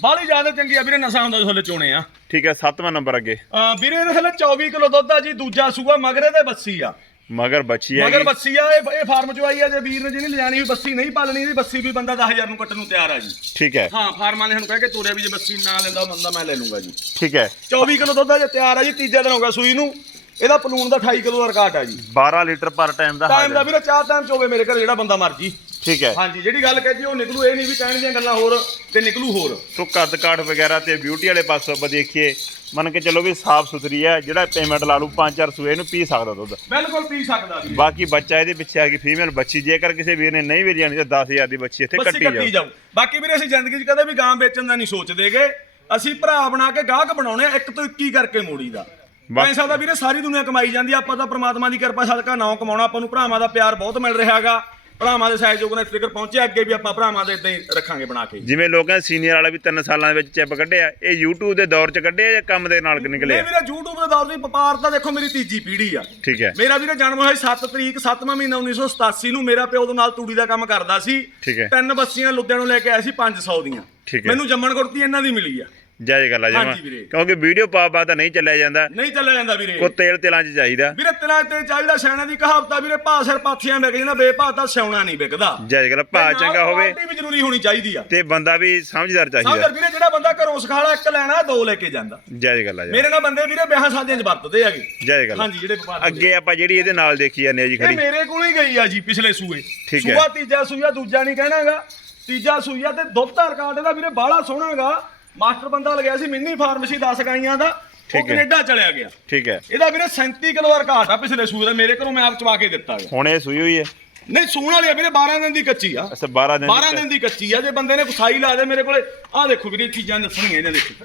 ਬਾਲੀ ਜ਼ਿਆਦਾ ਚੰਗੀ ਆ ਵੀਰੇ ਨਸ਼ਾ ਹੁੰਦਾ ਥੱਲੇ ਚੋਣੇ ਆ। ਠੀਕ ਹੈ ਸੱਤਵਾਂ ਨੰਬਰ ਅੱਗੇ। ਅਹ ਵੀਰੇ ਇਹਦੇ ਥੱਲੇ 24 ਕਿਲੋ ਦੁੱਧ ਆ ਜੀ ਦੂਜਾ ਸੂਆ ਮਗਰੇ ਤੇ ਬੱਸੀ ਆ। ਮਗਰ ਬੱਚੀ ਮਗਰ ਹੈਗੀ ਬੱਸੀ ਆ ਇਹ ਇਹ ਫਾਰਮ ਚ ਆਈ ਆ ਜੇ ਵੀਰ ਨੇ ਜਿਹਨੇ ਲਿਜਾਣੀ ਵੀ ਬੱਸੀ ਨਹੀਂ ਪਾਲਣੀ ਇਹਦੀ ਬੱਸੀ ਵੀ ਬੰਦਾ 10000 ਨੂੰ ਕੱਟਣ ਨੂੰ ਤਿਆਰ ਆ ਜੀ। ਠੀਕ ਹੈ। ਹਾਂ ਫਾਰਮਾਂ ਨੇ ਸਾਨੂੰ ਕਹਿ ਕੇ ਤੋਰਿਆ ਵੀ ਜੇ ਬੱਸੀ ਨਾ ਲੈਂਦਾ ਬੰਦਾ ਮੈਂ ਲੈ ਲੂੰਗਾ ਜੀ। ਠੀਕ ਹੈ। 24 ਕਿਲੋ ਦੁੱਧ ਆ ਜੇ ਤਿਆਰ ਆ ਜੀ ਤੀਜਾ ਦਿਨ ਹੋ ਗਿਆ ਸੂਈ ਨੂੰ। ਇਹਦਾ ਪਲੂਣ ਦਾ 28 ਕਿਲੋ ਦਾ ਰਿਕਾਰਡ ਆ ਜੀ। 12 ਲੀਟਰ ਪਰ ਟਾਈਮ ਦਾ ਟਾਈਮ ਦਾ ਹਾਜ਼ਰ ਵੀਰੇ ਚਾਰ ਟਾਈਮ ਚ ਹੋਵੇ ਮੇਰੇ ਘਰ ਜਿਹੜਾ ਬੰਦਾ ਮਰਜ਼ੀ। ਠੀਕ ਹੈ। ਹਾਂਜੀ ਜਿਹੜੀ ਗੱਲ ਕਹੀ ਉਹ ਨਿਕਲੂ ਇਹ ਨਹੀਂ ਵੀ ਕਹਿਣ ਦੀਆਂ ਗੱਲਾਂ ਹੋਰ ਤੇ ਨਿਕਲੂ ਹੋਰ। ਸੋ ਕੱਦ ਕਾਠ ਵਗੈਰਾ ਤੇ ਬਿਊਟੀ ਵਾਲੇ ਪਾਸੋਂ ਆਪਾਂ ਦੇਖੀਏ ਮੰਨ ਕੇ ਚੱਲੋ ਵੀ ਸਾਫ਼ ਸੁਥਰੀ ਹੈ ਜਿਹੜਾ ਪੇਮੈਂਟ ਲਾ ਲੂ 5-4 ਸੂਏ ਇਹਨੂੰ ਪੀ ਸਕਦਾ ਦੁੱਧ। ਬਿਲਕੁਲ ਪੀ ਸਕਦਾ ਵੀਰੇ ਬਾਕੀ ਬੱਚਾ ਇਹਦੇ ਪਿੱਛੇ ਆ ਗਈ ਫੀਮੇਲ ਬੱਚੀ ਜੇਕਰ ਕਿਸੇ ਵੀਰ ਨੇ ਨਹੀਂ ਵੀ ਜਾਣੀ ਤਾਂ 10000 ਦੀ ਬੱਚੀ ਇੱਥੇ ਕੱਟੀ ਜਾਊ। ਬਾਕੀ ਵੀਰੇ ਅਸੀਂ ਜ਼ਿੰਦਗੀ 'ਚ ਕਦੇ ਵੀ ਗਾਂ ਵੇਚਣ ਦਾ ਨਹੀਂ ਸੋਚਦੇਗੇ। ਅਸੀਂ ਭਰਾ ਬਣਾ ਕੇ ਗਾਹਕ ਬਣਾਉਣੇ ਆ, ਇੱਕ ਤੋਂ 21 ਕਰਕੇ ਮੋੜੀ ਦਾ। ਪੈਸਾ ਦਾ ਵੀਰੇ ਸਾਰੀ ਦੁਨੀਆ ਕਮਾਈ ਜਾਂਦੀ ਆ ਆਪਾਂ ਤਾਂ ਪ੍ਰਮਾਤਮਾ ਦੀ ਕਿਰਪਾ ਸਦਕਾ ਨਾਂ ਕਮਾਉਣਾ ਆਪਾਂ ਨੂੰ ਭਰਾਵਾਂ ਦਾ ਪਿਆਰ ਬਹੁਤ ਮਿਲ ਰਿਹਾਗਾ ਭਰਾਵਾਂ ਦੇ ਸਹਿਯੋਗ ਨਾਲ ਫਿਕਰ ਪਹੁੰਚੇ ਅੱਗੇ ਵੀ ਆਪਾਂ ਭਰਾਵਾਂ ਦੇ ਇਦਾਂ ਹੀ ਰੱਖਾਂਗੇ ਬਣਾ ਕੇ। ਜਿਵੇਂ ਲੋਕਾਂ ਸੀਨੀਅਰ ਵਾਲਾ ਵੀ 3 ਸਾਲਾਂ ਦੇ ਵਿੱਚ ਚਿਪ ਕੱਢਿਆ ਇਹ YouTube ਦੇ ਦੌਰ 'ਚ ਕੱਢਿਆ ਜਾਂ ਕੰਮ ਦੇ ਨਾਲ ਨਿਕਲੇ ਨਹੀਂ ਵੀਰੇ YouTube ਦੇ ਦੌਰ ਦੀ ਵਪਾਰ ਤਾਂ ਦੇਖੋ ਮੇਰੀ ਤੀਜੀ ਪੀੜ੍ਹੀ ਆ। ਠੀਕ ਹੈ। ਮੇਰਾ ਵੀਰੇ ਜਨਮ ਹੋਇਆ 7 ਤਰੀਕ 7ਵਾਂ ਮਹੀਨਾ 1987 ਨੂੰ ਮੇਰਾ ਪਿਓ ਦੇ ਨਾਲ ਤੂੜੀ ਦਾ ਕੰਮ ਕਰਦਾ ਸੀ। ਠੀਕ ਹੈ। ਤਿੰਨ ਬੱਸੀਆਂ ਲੁਧਿਆਣੋਂ ਲੈ ਕੇ ਆਇਆ ਸੀ 500 ਦੀਆਂ। ਠੀਕ ਹੈ। ਮੈਨੂੰ ਜੰਮਣ ਗੁਰਤੀ ਇਹਨਾਂ ਦੀ ਮਿਲੀ ਆ। ਜਾਇਜ਼ ਗੱਲ ਆ ਜਮਾ ਹਾਂਜੀ ਵੀਰੇ। ਕਿਉਂਕਿ ਵੀਡੀਓ ਪਾ ਪਾ ਤਾਂ ਨਹੀਂ ਚੱਲਿਆ ਜਾਂਦਾ। ਨਹੀਂ ਚੱਲਿਆ ਜਾਂਦਾ ਵੀਰੇ। ਕੋ ਤੇਲ ਤੇਲਾਂ 'ਚ ਚਾਹੀਦਾ। ਵੀਰੇ ਤਿਲਾਂ ਤੇ ਚਾਹੀਦਾ ਸਿਆਣਾ ਦੀ ਕਹਾਵਤ ਆ ਵੀਰੇ ਭਾ ਸਿਰ ਪਾਥੀਆਂ ਵਿਕ ਜਾਂਦਾ ਬੇਭਾ ਤਾਂ ਸਿਆਉਣਾ ਨਹੀਂ ਵਿਕਦਾ। ਜਾਇਜ਼ ਗੱਲ ਨਾਲ ਚੰਗਾ ਹੋਵੇ। quality ਵੀ ਜ਼ਰੂਰੀ ਹੋਣੀ ਚਾਹੀਦੀ ਆ। ਤੇ ਬੰਦਾ ਵੀ ਸਮਝਦਾਰ ਚਾਹੀਦਾ। ਸਮਝਰ ਵੀਰੇ ਜਿਹੜਾ ਬੰਦਾ ਘਰੋਂ ਸਖਾਲਾ ਇੱਕ ਲੈਣਾ ਦੋ ਲੈ ਕੇ ਜਾਂਦਾ। ਜਾਇਜ਼ ਗੱਲ ਆ ਜਮਾਂ। ਮੇਰੇ ਨਾਲ ਬੰਦੇ ਵੀਰੇ ਵਿਆਹਾਂ ਸ਼ਾਦੀਆਂ 'ਚ ਵਰਤਦੇ ਹੈਗੇ। ਜਾਇਜ਼ ਗੱਲ ਆ। ਹਾਂਜੀ ਜਿਹੜੇ ਵਪਾਰ ਅੱਗੇ ਆਪਾਂ ਜਿਹੜੀ ਇਹਦੇ ਨਾਲ ਦੇਖੀ ਜਾਂਦੇ ਆ ਜੀ ਇਹ ਖੜੀ ਮੇਰੇ ਕੋਲ ਹੀ ਗਈ ਆ ਜੀ ਪਿਛਲੇ ਸੂਏ। ਠੀਕ ਹੈ। ਸੂਆ ਤੀਜਾ ਸੂਆ ਦੂਜਾ ਨਹੀਂ ਕਹਿਣਾਗਾ। ਤੀਜਾ ਸੂਆ ਤੇ ਦੁੱਧ ਦਾ ਰਿਕਾਰਡ ਇਹਦਾ ਵੀਰੇ ਬਾਹਲਾ ਸੋਹਣਾਗਾ। ਮਾਸਟਰ ਬੰਦਾ ਲਗਿਆ ਸੀ ਮਿੰਨੀ ਫਾਰਮੇਸੀ 10 ਗਾਈਆਂ ਦਾ ਉਹ। ਕੈਨੇਡਾ ਚਲਿਆ ਗਿਆ। ਠੀਕ ਹੈ। ਇਹਦਾ ਵੀਰੇ 37 ਕਿਲੋ ਰਿਕਾਰਡ ਆ ਪਿਛਲੇ ਸੂਏ ਦਾ ਮੇਰੇ ਘਰੋਂ ਮੈਂ ਆਪ ਚਵਾ ਕੇ ਦਿੱਤਾ ਗਾ ਹੁਣ ਇਹ ਸੂਈ ਹੋਈ ਹੈ? ਨਹੀਂ ਸੂਣ ਵਾਲੀ ਆ ਵੀਰੇ 12 ਦਿਨ ਦੀ ਕੱਚੀ ਆ। ਅੱਛਾ 12 ਦਿਨ 12 ਦਿਨ ਦੀ ਕੱਚੀ। ਆ। ਜੇ ਬੰਦੇ ਨੇ ਫਸਾਈ ਲਾ ਦੇ ਮੇਰੇ ਕੋਲੇ ਆਹ ਦੇਖੋ ਵੀਰੇ ਚੀਜ਼ਾਂ ਦੱਸਣੀਆਂ ਇਹਨਾਂ ਦੇਖੋ।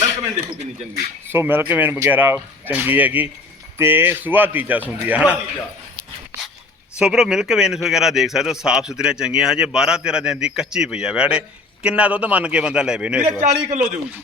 ਮਿਲਕ ਮੈਨ ਦੇਖੋ ਕਿੰਨੀ ਚੰਗੀ ਸੋ ਮਿਲਕ ਵੇਨ ਵਗੈਰਾ ਚੰਗੀ ਹੈਗੀ ਤੇ ਸੁਆ ਤੀਜਾ ਸੁੰਦੀ ਆ ਹਨਾ? ਆ ਸੋ ਬਰੋ ਮਿਲਕ ਵੇਨਸ ਵਗੈਰਾ ਦੇਖ ਸਕਦੇ ਹੋ ਸਾਫ਼ ਸੁਥਰੀਆਂ ਚੰਗੀਆਂ। ਹਜੇ 12 13 ਦਿਨ ਦੀ ਕੱਚੀ ਪਈ ਆ ਵੈੜੇ। ਕਿੰਨਾ ਦੁੱਧ ਮੰਨ ਕੇ ਬੰਦਾ ਲੈਵੇ ਨੇ ਵੀਰੇ 40 ਕਿਲੋ ਦੇਊ ਜੀ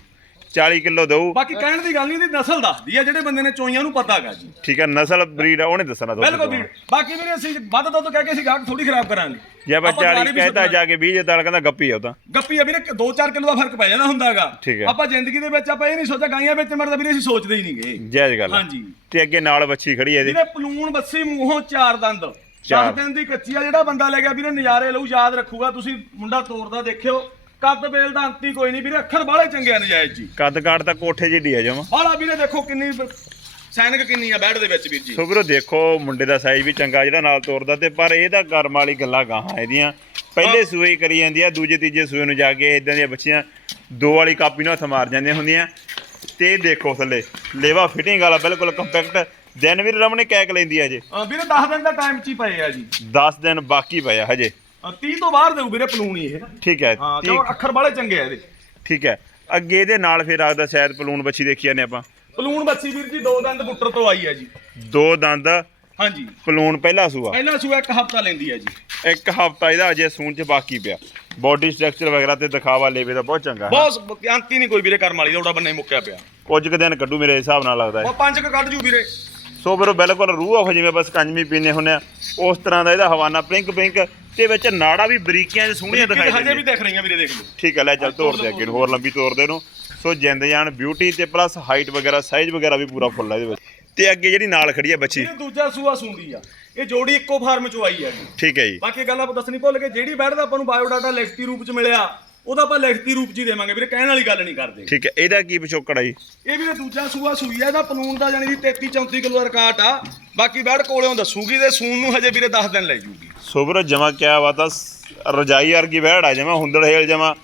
40 ਕਿਲੋ ਦਊ ਬਾਕੀ ਕਹਿਣ ਦੀ ਗੱਲ ਨਹੀਂ ਦੀ ਨਸਲ ਦੱਸਦੀ ਆ ਜਿਹੜੇ ਬੰਦੇ ਨੇ ਚੋਈਆਂ ਨੂੰ ਪਤਾਗਾ ਜੀ ਠੀਕ ਹੈ ਨਸਲ ਬਰੀਡ ਆ ਉਹਨੇ ਦੱਸਣਾ ਦੁੱਧ ਬਿਲਕੁਲ। ਵੀਰ ਬਾਕੀ ਵੀਰੇ ਅਸੀਂ ਵੱਧ ਦੁੱਧ ਕਹਿ ਕੇ ਅਸੀਂ ਗਾਹਕ ਥੋੜੀ ਖਰਾਬ ਕਰਾਂਗੇ ਜੇ ਆਪਾਂ ਆਪਾਂ ਦੁਬਾਰੇ 40 ਵੀ ਕਹਿੰਦਾ ਸੋਚਣਾ। ਜਾ ਕੇ 20 ਜਦਾਲ ਕਹਿੰਦਾ ਗੱਪੀ ਆ ਉਹ ਤਾਂ ਗੱਪੀ ਆ ਵੀਰੇ 2-4 ਕਿਲੋ ਦਾ ਫ਼ਰਕ ਪੈ ਜਾਂਦਾ ਹੁੰਦਾਗਾ। ਆਪਾਂ ਜ਼ਿੰਦਗੀ ਦੇ ਵਿੱਚ ਆਪਾਂ ਇਹ ਨਹੀਂ ਸੋਚਿਆ ਗਾਈਆਂ ਵਿੱਚ ਮਰਦਾ ਵੀਰੇ ਅਸੀਂ ਸੋਚਦੇ ਹੀ ਨਹੀਂਗੇ ਜਾਇਜ਼ ਗੱਲ। ਹਾਂਜੀ। ਤੇ ਅੱਗੇ ਨਾਲ ਬੱਚੀ ਖੜੀ ਹੈ ਇਹਦੀ ਵੀਰੇ ਪਲੂਣ ਬੱਸੀ ਮੂੰਹੋਂ ਚਾਰ ਦੰਦ ਚਾਰ। ਚਾਰ ਦਿਨ ਦੀ ਕੱਚੀ ਆ ਜਿਹੜਾ ਬੰਦਾ ਲੈ ਗਿਆ ਵੀਰੇ ਨਜ਼ਾਰੇ ਲਊ ਯਾਦ ਰੱਖੂਗਾ ਤੁਸੀਂ ਮੁੰਡਾ ਤੋਰਦਾ ਦੇਖਿਓ ਕੱਦ ਬੇਲ ਦਾ ਅੰਤੀ ਕੋਈ ਨਹੀਂ ਵੀਰੇ ਅੱਖਰ ਬਾਹਲੇ ਚੰਗੇ ਆ ਨਜਾਇਜ਼ ਜੀ। ਕੱਦ ਕਾਠ ਤਾਂ ਕੋਠੇ ਜਿੱਡੀ ਆ ਜਮਾ। ਬਾਹਲਾ ਵੀਰੇ ਦੇਖੋ ਕਿੰਨੀ ਸੈਨਿਕ ਕਿੰਨੀ ਆ ਬੈਡ ਦੇ ਵਿੱਚ ਵੀਰ ਜੀ। ਸੋ ਵੀਰੋ ਦੇਖੋ ਮੁੰਡੇ ਦਾ ਸਾਈਜ਼ ਵੀ ਚੰਗਾ ਜਿਹੜਾ ਨਾਲ ਤੋਰਦਾ ਤੇ ਪਰ ਇਹ ਤਾਂ ਕਰਮ ਵਾਲੀ ਗੱਲਾਂ ਗਾਹਾਂ ਇਹਦੀਆਂ। ਪਹਿਲੇ ਸੂਏ ਹੀ ਕਰੀ ਜਾਂਦੀ ਆ ਦੂਜੇ ਤੀਜੇ ਸੂਏ ਨੂੰ ਜਾ ਕੇ ਇਦਾਂ ਦੀਆਂ ਬੱਚੀਆਂ ਦੋ ਵਾਲੀ ਕਾਪੀ ਨਾਲ ਹੱਥ ਮਾਰ ਜਾਂਦੀਆਂ ਹੁੰਦੀਆਂ। ਤੇ ਦੇਖੋ ਥੱਲੇ ਲੇਵਾ ਫਿਟਿੰਗ ਵਾਲਾ ਬਿਲਕੁਲ ਕੰਪੈਕਟ ਦਿਨ ਵੀਰ ਰਮਣੇ ਕੈਕ ਲੈਂਦੀ ਆ ਜੇ ਵੀਰੇ 10 ਦਿਨ ਦਾ ਟਾਈਮ ਚ ਹੀ ਪਏ ਆ ਜੀ। 10 ਦਿਨ ਬਾਕੀ ਪਿਆ ਹਜੇ। ਅ, 30 ਤੋਂ ਬਾਹਰ ਦੇਊ ਵੀਰੇ ਪਲੂਣੀ ਇਹ। ਠੀਕ ਹੈ ਹਾਂ ਠੀਕ। ਕਿਉਂ ਅੱਖਰ ਬਾਹਲੇ ਚੰਗੇ ਆ ਇਹਦੇ। ਠੀਕ ਹੈ ਅੱਗੇ ਇਹਦੇ ਨਾਲ ਫਿਰ ਆਖਦਾ ਸ਼ਾਇਦ ਪਲੂਣ ਬੱਚੀ ਦੇਖੀ ਜਾਂਦੇ ਆਪਾਂ। ਪਲੂਣ ਬੱਚੀ ਵੀਰ ਜੀ ਦੋ ਦੰਦ ਬੁੱਟਰ ਤੋਂ ਆਈ ਆ ਜੀ। ਦੋ ਦੰਦ ਹਾਂਜੀ। ਪਲੂਣ ਪਹਿਲਾ ਸੂਆ। ਪਹਿਲਾ ਸੂਆ ਇੱਕ ਹਫਤਾ ਲੈਂਦੀ ਆ ਜੀ। ਇੱਕ ਹਫਤਾ ਇਹਦਾ ਅਜੇ ਸੂਣ ਚ ਬਾਕੀ ਪਿਆ। ਬੋਡੀ ਸਟਰਕਚਰ ਵਗੈਰਾ ਤੇ ਦਿਖਾਵਾ ਲੇਵੇ ਦਾ ਬਹੁਤ ਚੰਗਾ ਹੈ। ਬਹੁਤ ਅੰਤੀ ਨਹੀਂ ਕੋਈ ਵੀਰੇ ਕਰਮ ਵਾਲੀ ਦਾ ਉਹਦਾ ਬੰਨੇ ਮੁੱਕਿਆ ਪਿਆ। ਕੁਝ ਕੁ ਦਿਨ ਕੱਢੂ ਮੇਰੇ ਹਿਸਾਬ ਨਾਲ ਲੱਗਦਾ ਹੈ। ਉਹ ਪੰਜ ਕ ਕੱਢ ਜੂ ਵੀਰੇ। ਸੋ ਵੀਰੋ ਬਿਲਕੁਲ ਰੂਹ ਆਫ ਜਿਵੇਂ ਬਸ ਕੰਜਮੀ ਪੀਨੇ ਹੁੰਨੇ ਆ। ਉਸ ਤਰ੍ਹਾਂ ਦਾ ਇਹਦਾ ਹਵਾਨਾ ਪਿੰਕ ਪਿੰਕ ਤੇ ਵਿੱਚ ਨਾੜਾ ਵੀ ਬਰੀਕੀਆਂ ਜਿ ਸੋਹਣੀਆਂ ਦਿਖਾਈ ਹਜੇ ਵੀ ਦਿੰਦੀਆਂ। ਦੇਖ ਰਹੀਆਂ ਵੀਰੇ ਦੇਖ ਲਓ। ਠੀਕ ਹੈ ਲੈ ਚੱਲ ਤੋੜ ਦੇ ਅੱਗੇ ਨੂੰ ਹੋਰ ਲੰਬੀ ਤੋੜ ਦੇ ਨੂੰ। ਸੋ ਜਿੰਦ ਜਾਨ ਬਿਊਟੀ ਤੇ ਪਲੱਸ ਹਾਈਟ ਵਗੈਰਾ ਸਾਈਜ਼ ਵਗੈਰਾ ਵੀ ਪੂਰਾ ਫੁੱਲ ਹੈ ਇਹਦੇ ਵਿੱਚ। ਤੇ ਅੱਗੇ ਜਿਹੜੀ ਨਾਲ ਖੜੀ ਹੈ ਬੱਚੀ। ਇਹ ਦੂਜਾ ਸੂਆ ਸੁੰਦੀ ਆ। ਇਹ ਜੋੜੀ ਇੱਕੋ ਫਾਰਮ ਚੋਂ ਆਈ ਆ ਜੀ। ਠੀਕ ਹੈ ਜੀ। ਬਾਕੀ ਗੱਲ ਆਪਾਂ ਦੱਸਣੀ ਭੁੱਲ ਗਏ ਜਿਹੜੀ ਬੈਡ ਦਾ ਆਪਾਂ ਨੂੰ ਬਾਇਓਡਾਟਾ ਲਿਖਤੀ ਰੂਪ ਚ ਮਿਲਿਆ ਉਹਦਾ ਆਪਾਂ ਲਿਖਤੀ ਰੂਪ ਚ ਹੀ ਦੇਵਾਂਗੇ ਵੀਰੇ ਕਹਿਣ ਵਾਲੀ ਗੱਲ ਨਹੀਂ ਕਰਦੇ। ਠੀਕ ਹੈ ਇਹਦਾ ਕੀ ਪਿਛੋਕੜ ਆ ਜੀ? ਇਹ ਵੀਰੇ ਦੂਜਾ ਸੂਆ ਸੂਈ ਆ ਇਹਦਾ ਪਲੂਨ ਦਾ ਜਾਨੀ ਦੀ 33 34 ਕਿਲੋ ਦਾ ਰਿਕਾਰਡ ਆ। ਬਾਕੀ ਬੈਡ ਕੋਲੋਂ ਦੱਸੂਗੀ ਤੇ ਸੂਨ ਨੂੰ ਹਜੇ ਵੀਰੇ 10 ਦਿਨ ਲੈ ਜੂਗੀ। ਸੋ ਵੀਰੋ ਜਮਾ ਕਿਆ ਵਾ ਤਾਂ ਰਜਾਈ ਵਰਗੀ ਵਹਿੜ ਆ ਜਮਾ ਹੁੰਦੜ ਹੇਲ ਜਮਾ।